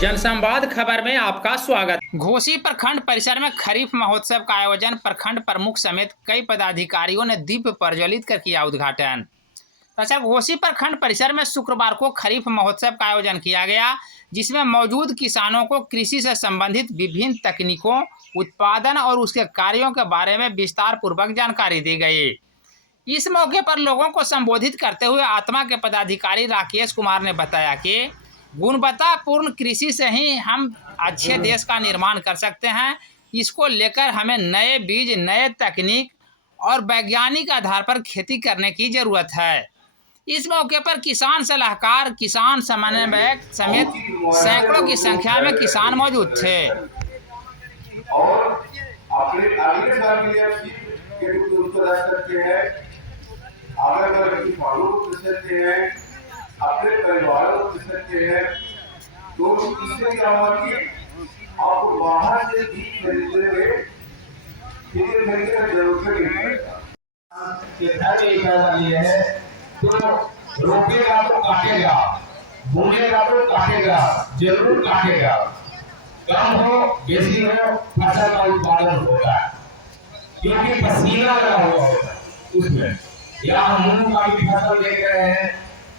जनसंवाद खबर में आपका स्वागत। घोसी प्रखंड परिसर में खरीफ महोत्सव का आयोजन प्रखंड प्रमुख समेत कई पदाधिकारियों ने दीप प्रज्वलित कर किया उद्घाटन। घोसी प्रखंड परिसर में शुक्रवार को खरीफ महोत्सव का आयोजन किया गया, जिसमें मौजूद किसानों को कृषि से संबंधित विभिन्न तकनीकों, उत्पादन और उसके कार्यों के बारे में विस्तार पूर्वक जानकारी दी गई। इस मौके पर लोगों को संबोधित करते हुए आत्मा के पदाधिकारी राकेश कुमार ने बताया कि गुणवत्तापूर्ण कृषि से ही हम अच्छे देश का निर्माण कर सकते हैं। इसको लेकर हमें नए बीज, नए तकनीक और वैज्ञानिक आधार पर खेती करने की ज़रूरत है। इस मौके पर किसान सलाहकार, किसान समन्वयक समेत सैकड़ों की संख्या में किसान मौजूद थे। और अपने आगे साल के लिए आप के रूप में उनको रख सकते हैं, अगर किसानों को कर सकते हैं, अपने परिवारों को कर सकते हैं, तो इससे क्या होगा कि आपको बाहर से बीज खरीदने में खरीदने का जरूरत नहीं पड़ेगा। तो रोकेगा तो काटेगा, बोलेगा तो काटेगा, जरूर काटेगा। कम हो बेसी हो फसल का उत्पादन होता है, क्योंकि पसीना लगा हुआ होता है उसमें। या हम मूंग का भी फसल देख रहे हैं,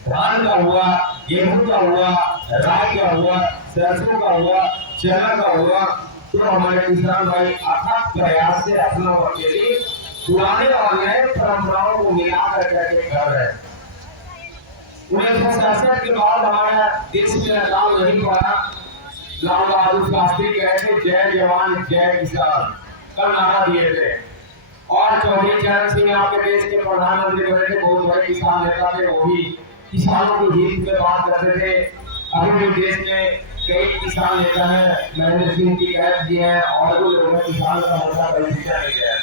धान का हुआ, गेहूं का हुआ, राई का हुआ, सरसों का हुआ, चना का हुआ। तो हमारे किसान भाई अथक प्रयास से अपना अकेले पुराने और नए परंपराओं को मिला करके कर रहे हैं। 1967 के बाद हमारा देश में अकाल नहीं पड़ा। लाल बहादुर शास्त्री कहे थे जय जवान जय किसान का नारा दिए थे, और चौधरी चरण सिंह आपके देश के प्रधानमंत्री बने थे, बहुत बड़े किसान नेता थे। वो भी किसानों के हित में बात करते थे। अभी भी देश में कई किसान नेता हैं, महेंद्र सिंह की कैद जी हैं, और भी लोग किसान का मुद्दा कभी पीछा नहीं गया।